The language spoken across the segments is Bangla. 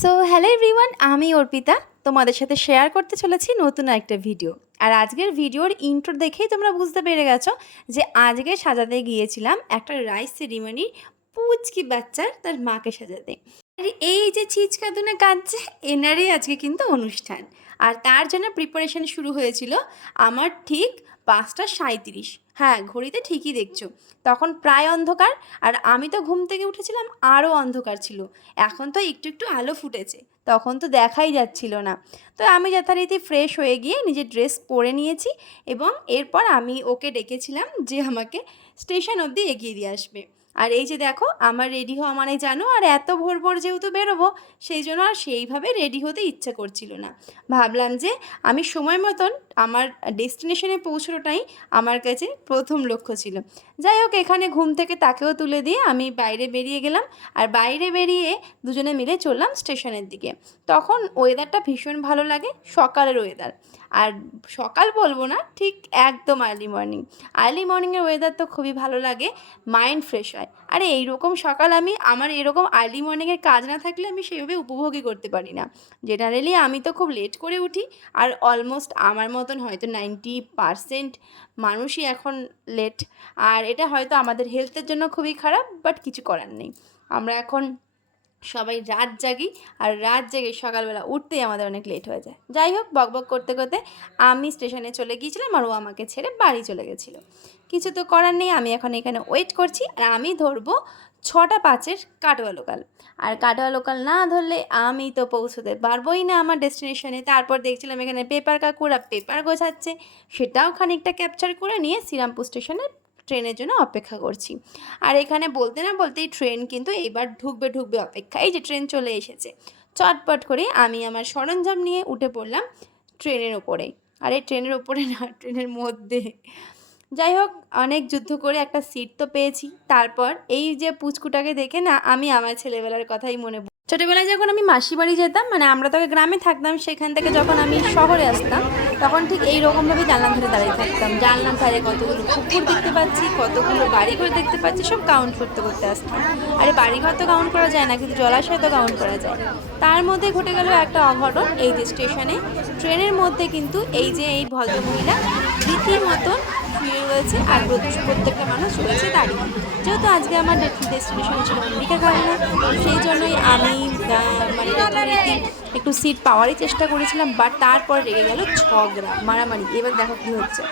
সো হ্যালো এভরিওয়ান আমি অর্পিতা। তোমাদের সাথে শেয়ার করতে চলেছি নতুন একটা ভিডিও আর আজকের ভিডিওর ইন্ট্রো দেখেই তোমরা বুঝতে পেরে গেছো যে আজকে সাজাতে গিয়েছিলাম একটা রাইস সেরিমনির পুচকি বাচ্চার তার মাকে সাজাতে। আর এই যে ছিচকাদুনে কাঁদছে, এনারই আজকে কিন্তু অনুষ্ঠান। আর তার জন্য প্রিপারেশন শুরু হয়েছিল আমার ঠিক পাঁচটা সাঁত্রিশ হ্যাঁ ঘড়িতে ঠিকই দেখছ। তখন প্রায় অন্ধকার আর আমি তো ঘুম থেকে উঠেছিলাম আরও অন্ধকার ছিল। এখন তো একটু একটু আলো ফুটেছে, তখন তো দেখাই যাচ্ছিল না। তো আমি যথারীতি ফ্রেশ হয়ে গিয়ে নিজের ড্রেস পরে নিয়েছি এবং এরপর আমি ওকে ডেকেছিলাম যে আমাকে স্টেশন অবধি এগিয়ে দিয়ে আসবে। আর এই যে দেখো, আমার রেডি হওয়া মানে জানো, আর এত ভোর ভোর যেহেতু বেরোবো, সেই জন্য আর সেইভাবে রেডি হতে ইচ্ছা করছিল না। ভাবলাম যে আমি সময় মতন আমার ডেস্টিনেশনে পৌঁছানোটাই আমার কাছে প্রথম লক্ষ্য ছিল। যাই হোক, এখানে ঘুম থেকে তাকেও তুলে দিয়ে আমি বাইরে বেরিয়ে গেলাম, আর বাইরে বেরিয়ে দুজনে মিলে চললাম স্টেশনের দিকে। তখন ওয়েদারটা ভীষণ ভালো লাগে, সকালের ওয়েদার আর সকাল বলব না, ঠিক একদম আর্লি মর্নিং আর্লি মর্নিংয়ের ওয়েদার তো খুবই ভালো লাগে মাইন্ড ফ্রেশ হয়। আরে এইরকম সকাল আমি, আমার এরকম আর্লি মর্নিংয়ের কাজ না থাকলে আমি সেইভাবে উপভোগই করতে পারি না। জেনারেলি আমি তো খুব লেট করে উঠি, আর অলমোস্ট আমার মতন হয়তো নাইনটি পারসেন্ট মানুষই এখন লেট আর এটা হয়তো আমাদের হেলথের জন্য খুবই খারাপ বাট কিছু করার নেই। আমরা এখন সবাই রাত জাগি, আর রাত জেগে সকালবেলা উঠতেই আমাদের অনেক লেট হয়ে যায়। যাই হোক, বক বক করতে করতে আমি স্টেশনে চলে গিয়েছিলাম আর ও আমাকে ছেড়ে বাড়ি চলে গেছিল। কিছু তো করার নেই, আমি এখন এখানে ওয়েট করছি আর আমি ধরবো ছটা পাঁচের কাটোয়া লোকাল আর কাটোয়া লোকাল না ধরলে আমি তো পৌঁছতে পারবোই না আমার ডেস্টিনেশনে তারপর দেখছিলাম এখানে পেপার কাকুরা, পেপার গোছাচ্ছে। সেটাও খানিকটা ক্যাপচার করে নিয়ে শ্রীরামপুর স্টেশনে ট্রেনের জন্য অপেক্ষা করছি। আর এখানে বলতে না বলতেই ট্রেন কিন্তু এবার ঢুকবে ঢুকবে অপেক্ষা। এই যে ট্রেন চলে এসেছে। চটপট করে আমি আমার সরঞ্জাম নিয়ে উঠে পড়লাম ট্রেনের ওপরে। আর এই ট্রেনের ওপরে না, ট্রেনের মধ্যে। যাই হোক, অনেক যুদ্ধ করে একটা সিট তো পেয়েছি। তারপর এই যে পুচকুটাকে দেখে না আমি আমার ছেলেবেলার কথাই মনে ছোটোবেলায় যখন আমি মাসি বাড়ি যেতাম মানে আমরা তো গ্রামে থাকতাম, সেখান থেকে যখন আমি শহরে আসতাম, তখন ঠিক এই রকমভাবে জানলাম ধরে দাঁড়িয়ে থাকতাম। জানলাম ধারে কতগুলো পুকুর দেখতে পাচ্ছি, কতগুলো বাড়িঘর দেখতে পাচ্ছি, সব কাউন্ট করতে করতে আসতাম। আরে বাড়িঘর তো কাউন্ট করা যায় না, কিন্তু জলাশয় তো কাউন্ট করা যায়। তার মধ্যে ঘটে গেল একটা অঘটন এই যে স্টেশনে ট্রেনের মধ্যে কিন্তু এই যে এই ভদ্রমহিলা রীতির মতন শুয়ে রয়েছে আর প্রত্যেক- প্রত্যেকটা মানুষ রয়েছে দাঁড়িয়ে। যেহেতু আজকে আমার ডেস্টিনেশন ছিল অম্বিকা কারণে সেই জন্যই আমি মানে একটু সিট পাওয়ারই চেষ্টা করেছিলাম বাট তারপর রেগে গেল ঝগড়া মারামারি। এবার দেখো কী হচ্ছে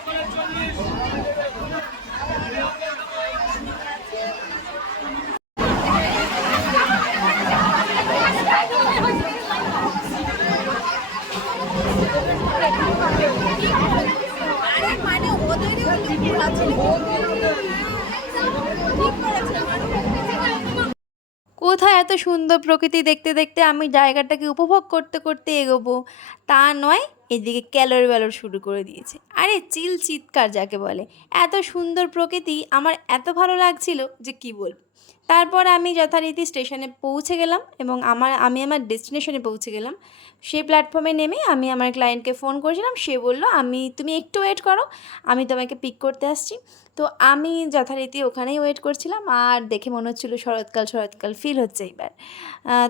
কোথায় এত সুন্দর প্রকৃতি দেখতে দেখতে আমি জায়গাটাকে উপভোগ করতে করতে এগোবো। তা নয়, এদিকে ক্যালোর ব্যালোর শুরু করে দিয়েছে। আরে চিল চিৎকার যাকে বলে। এত সুন্দর প্রকৃতি আমার এত ভালো লাগছিল যে কি বলব। তারপর আমি যথারীতি স্টেশনে পৌঁছে গেলাম এবং আমার, আমি আমার ডেস্টিনেশনে পৌঁছে গেলাম। সেই প্ল্যাটফর্মে নেমে আমি আমার ক্লায়েন্টকে ফোন করেছিলাম। সে বলল, আমি, তুমি একটু ওয়েট করো, আমি তোমাকে পিক করতে আসছি। তো আমি যথারীতি ওখানেই ওয়েট করছিলাম আর দেখে মনে হচ্ছিল শরৎকাল শরৎকাল ফিল হচ্ছে এইবার।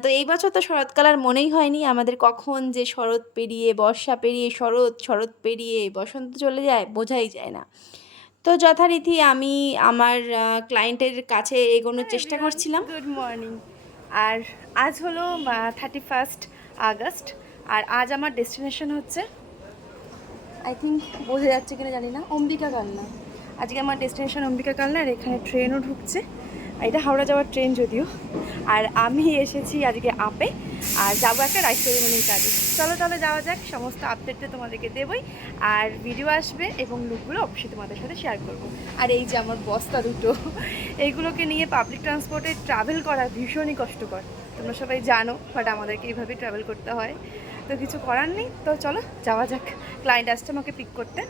তো এই বছর তো শরৎকাল আর মনেই হয়নি। আমাদের কখন যে শরৎ পেরিয়ে, বর্ষা পেরিয়ে, শরৎ শরৎ পেরিয়ে, বসন্ত চলে যায়, বোঝাই যায় না। তো যথারীতি আমি আমার ক্লায়েন্টের কাছে এগোনোর চেষ্টা করছিলাম। গুড মর্নিং আর আজ হলো থার্টি ফার্স্ট আগস্ট আর আজ আমার ডেস্টিনেশন হচ্ছে আই থিঙ্ক বোঝা যাচ্ছে কিনা জানি না অম্বিকা কালনা আজকে আমার ডেস্টিনেশন অম্বিকা কালনা আর এখানে ট্রেনও ঢুকছে। এটা হাওড়া যাওয়ার ট্রেন যদিও। আর আমি এসেছি আজকে আপে আর যাব একটা রাইস সেরিমনির কাজে। চলো তাহলে যাওয়া যাক, সমস্ত আপডেটটা তোমাদেরকে দেবই। আর ভিডিও আসবে এবং লুকগুলো অবশ্যই তোমাদের সাথে শেয়ার করব। আর এই যে আমার বস্তা দুটো, এইগুলোকে নিয়ে পাবলিক ট্রান্সপোর্টে ট্রাভেল করা ভীষণই কষ্টকর। তোমরা সবাই জানো বাট আমাদেরকে এইভাবেই ট্রাভেল করতে হয়। তো কিছু করার নেই, তো চলো যাওয়া যাক। ক্লায়েন্ট আসছে আমাকে পিক করতে।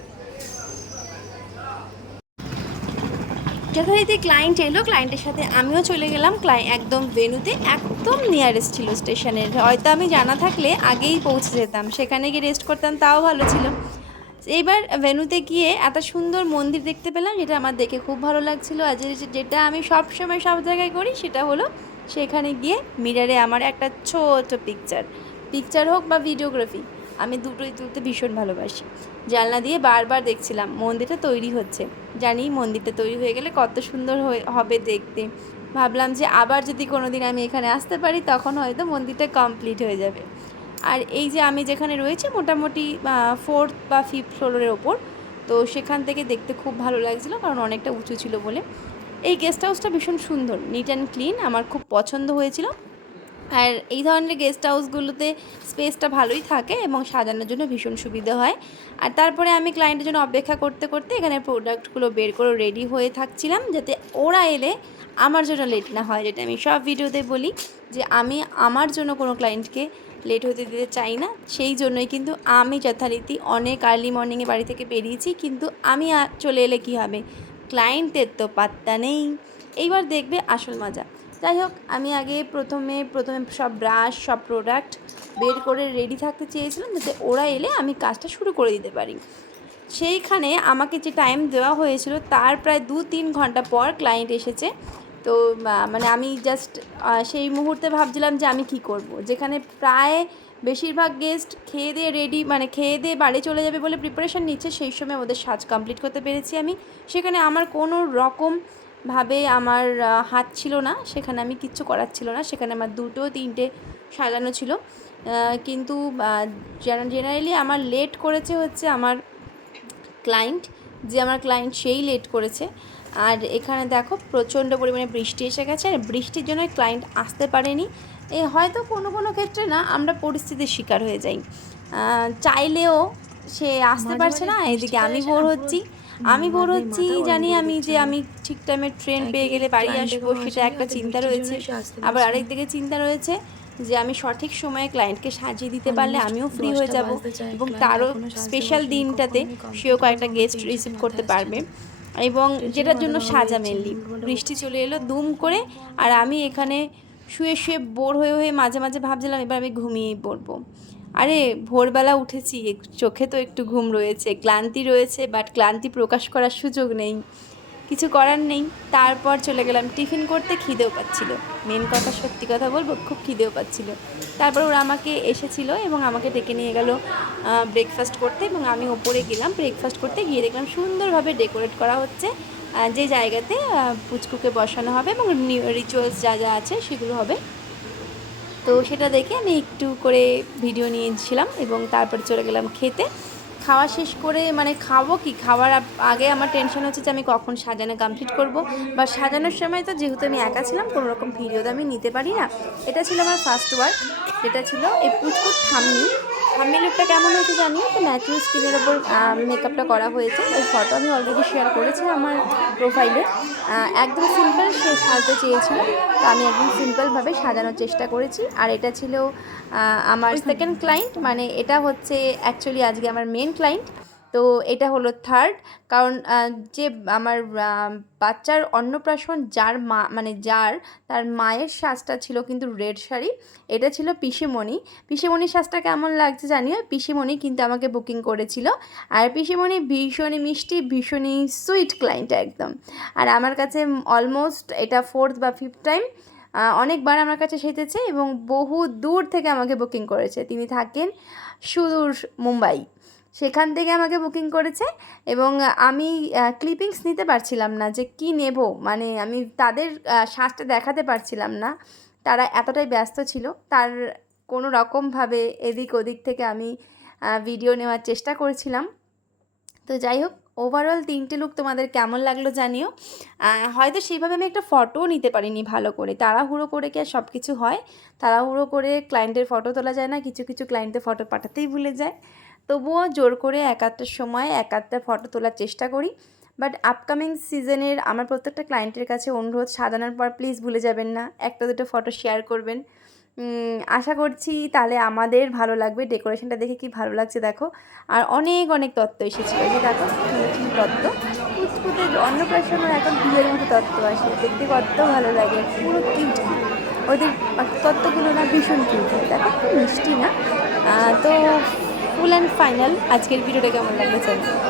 যথারীতি ক্লায়েন্ট এলো ক্লায়েন্টের সাথে আমিও চলে গেলাম। ক্লাই একদম ভেনুতে একদম নিয়ারেস্ট ছিল স্টেশনের হয়তো আমি জানা থাকলে আগেই পৌঁছে যেতাম। সেখানে গিয়ে রেস্ট করতাম, তাও ভালো ছিল। এইবার ভেনুতে গিয়ে এত সুন্দর মন্দির দেখতে পেলাম, যেটা আমার দেখে খুব ভালো লাগছিল। আর যেটা আমি সব সময় সব জায়গায় করি, সেটা হলো সেখানে গিয়ে মিরারে আমার একটা ছোট পিকচার পিকচার হোক বা ভিডিওগ্রাফি আমি দুটোই তুলতে ভীষণ ভালোবাসি। জানলা দিয়ে বারবার দেখছিলাম, মন্দিরটা তৈরি হচ্ছে। জানি মন্দিরটা তৈরি হয়ে গেলে কত সুন্দর হবে দেখতে। ভাবলাম যে আবার যদি কোনো দিন আমি এখানে আসতে পারি, তখন হয়তো মন্দিরটা কমপ্লিট হয়ে যাবে। আর এই যে আমি যেখানে রয়েছি, মোটামুটি ফোর্থ বা ফিফথ ফ্লোরের ওপর, তো সেখান থেকে দেখতে খুব ভালো লাগছিল, কারণ অনেকটা উঁচু ছিল বলে। এই গেস্ট হাউসটা ভীষণ সুন্দর নিট অ্যান্ড ক্লিন আমার খুব পছন্দ হয়েছিল। আর এই ধরনের গেস্ট হাউসগুলোতে স্পেসটা ভালোই থাকে এবং সাজানোর জন্য ভীষণ সুবিধা হয়। আর তারপরে আমি ক্লায়েন্টের জন্য অপেক্ষা করতে করতে এখানে প্রোডাক্টগুলো বের করে রেডি হয়ে থাকছিলাম যাতে ওরা এলে আমার জন্য লেট না হয়। যেটা আমি সব ভিডিওতে বলি যে আমি আমার জন্য কোনো ক্লায়েন্টকে লেট হতে দিতে চাই না। সেই জন্যই কিন্তু আমি যথারীতি অনেক আর্লি মর্নিংয়ে বাড়ি থেকে বেরিয়েছি, কিন্তু আমি চলে এলে কী হবে? ক্লায়েন্টের তো পাত্তা নেই। এইবার দেখবে আসল মজা। যাই হোক, আমি আগে প্রথমে প্রথমে সব ব্রাশ সব প্রোডাক্ট বের করে রেডি থাকতে চেয়েছিলাম যাতে ওরা এলে আমি কাজটা শুরু করে দিতে পারি। সেইখানে আমাকে যে টাইম দেওয়া হয়েছিল তার প্রায় দু তিন ঘণ্টা পর ক্লায়েন্ট এসেছে। তো মানে আমি জাস্ট সেই মুহূর্তে ভাবছিলাম যে আমি কি করব। যেখানে প্রায় বেশিরভাগ গেস্ট খেয়ে দিয়ে রেডি মানে খেয়ে দিয়ে বাড়ি চলে যাবে বলে প্রিপারেশান নিচ্ছে, সেই সময় ওদের সাজ কমপ্লিট করতে পেরেছি আমি। সেখানে আমার কোনো রকম ভাবে আমার হাত ছিল না সেখানে আমি কিচ্ছু করার ছিল না সেখানে আমার দুটো তিনটে সাজানো ছিল। কিন্তু জেনারেলি আমার লেট করেছে হচ্ছে আমার ক্লায়েন্ট যে আমার ক্লায়েন্ট সেই লেট করেছে। আর এখানে দেখো প্রচণ্ড পরিমাণে বৃষ্টি এসে গেছে আর বৃষ্টির জন্য ক্লায়েন্ট আসতে পারেনি। এ হয়তো কোনো কোনো ক্ষেত্রে না আমরা পরিস্থিতির শিকার হয়ে যাই। চাইলেও সে আসতে পারছে না এদিকে আমি বোর হচ্ছি। আমি বোর হচ্ছি জানি আমি যে আমি ঠিক টাইমে ট্রেন পেয়ে গেলে বাড়ি আসব সেটা একটা চিন্তা রয়েছে। আবার আরেক দিকে চিন্তা রয়েছে যে আমি সঠিক সময়ে ক্লায়েন্টকে সাজিয়ে দিতে পারলে আমিও ফ্রি হয়ে যাব এবং তারও স্পেশাল দিনটাতে সেও কয়েকটা গেস্ট রিসিভ করতে পারবে। এবং যেটার জন্য সাজা মেনলি। বৃষ্টি চলে এলো দুম করে আর আমি এখানে শুয়ে শুয়ে বোর হয়ে হয়ে মাঝে মাঝে ভাবছিলাম এবার আমি ঘুমিয়েই পড়ব। আরে, ভোরবেলা উঠেছি। চোখে তো একটু ঘুম রয়েছে। ক্লান্তি রয়েছে বাট ক্লান্তি প্রকাশ করার সুযোগ নেই। কিছু করার নেই। তারপর চলে গেলাম টিফিন করতে, খিদেও পাচ্ছিল। মেন কথা, সত্যি কথা বলব, খুব খিদেও পাচ্ছিল। তারপর ওরা আমাকে এসেছিল এবং আমাকে ডেকে নিয়ে গেল ব্রেকফাস্ট করতে এবং আমি ওপরে গেলাম ব্রেকফাস্ট করতে। গিয়ে দেখলাম সুন্দরভাবে ডেকোরেট করা হচ্ছে। যে জায়গাতে পুচকুকে বসানো হবে এবং রিচুয়ালস যা যা আছে সেগুলো হবে। তো সেটা দেখে আমি একটু করে ভিডিও নিয়েছিলাম এবং তারপরে চলে গেলাম খেতে। খাওয়া শেষ করে মানে খাব কি? খাওয়ার আগে আমার টেনশন হচ্ছে যে আমি কখন সাজানো কমপ্লিট করব। বা সাজানোর সময় তো যেহেতু আমি একা ছিলাম, কোনো রকম ভিডিও তো আমি নিতে পারি না। এটা ছিল আমার ফার্স্ট ওয়ার্ক যেটা ছিল এই পুচকুর ঠাম্মি। ঠাম্মি লুকটা কেমন হয়েছে জানি? তো ন্যাচুরাল স্কিনের ওপর মেকআপটা করা হয়েছে। এই ফটো আমি অলরেডি শেয়ার করেছি আমার প্রোফাইলে একদম সিম্পল সে সাজতে চেয়েছিল। তো আমি একদম সিম্পলভাবে সাজানোর চেষ্টা করেছি। আর এটা ছিল আমার সেকেন্ড ক্লায়েন্ট মানে এটা হচ্ছে অ্যাকচুয়ালি আজকে আমার মেন ক্লায়েন্ট তো এটা হলো থার্ড কারণ যে আমার বাচ্চার অন্নপ্রাশন যার মা মানে যার, তার মায়ের সাজটা ছিল কিন্তু রেড শাড়ি, এটা ছিল পিসিমণি। পিসিমণির সাজটা কেমন লাগছে জানিও? পিসিমণি কিন্তু আমাকে বুকিং করেছিল। আর পিসিমণি ভীষণই মিষ্টি, ভীষণই সুইট ক্লায়েন্ট একদম। আর আমার কাছে অলমোস্ট এটা ফোর্থ বা ফিফথ টাইম অনেকবার আমার কাছে সেজেছে এবং বহু দূর থেকে আমাকে বুকিং করেছে। তিনি থাকেন সুদূর মুম্বাই। সেখান থেকে আমাকে বুকিং করেছে এবং আমি ক্লিপিংস নিতে পারছিলাম না যে কি নেব। মানে আমি তাদের সাজটা দেখাতে পারছিলাম না। তারা এতটাই ব্যস্ত ছিল। তার কোনো রকমভাবে এদিক ওদিক থেকে আমি ভিডিও নেওয়ার চেষ্টা করেছিলাম। তো যাই হোক ওভারঅল তিনটে লুক তোমাদের কেমন লাগল জানিও। হয়তো সেইভাবে আমি একটা ফটোও নিতে পারিনি ভালো করে। তাড়াহুড়ো করে কি আর সব কিছু হয়? তাড়াহুড়ো করে ক্লায়েন্টের ফটো তোলা যায় না? কিছু কিছু ক্লায়েন্টের ফটো পাঠাতেই ভুলে যায়। তবুও জোর করে এক আধটার সময় এক আধটা ফটো তোলার চেষ্টা করি। বাট আপকামিং সিজনের আমার প্রত্যেকটা ক্লায়েন্টের কাছে অনুরোধ সাজানোর পর প্লিজ ভুলে যাবেন না, একটা দুটো ফটো শেয়ার করবেন। আশা করছি তাহলে আমাদের ভালো লাগবে ডেকোরেশনটা দেখে কি ভালো লাগছে দেখো। আর অনেক অনেক তত্ত্ব এসেছিল যে দেখো তত্ত্ব। কুচকুতে অন্নপ্রাশনের এখন বিয়ের মতো তত্ত্ব আসে, দেখতে কত ভালো লাগে, পুরো কিউট ওদের তত্ত্বগুলো না ভীষণ কিউট দেখো, মিষ্টি না? তো ফুল অ্যান্ড ফাইনাল আজকের ভিডিওটা কেমন লাগবে চলো।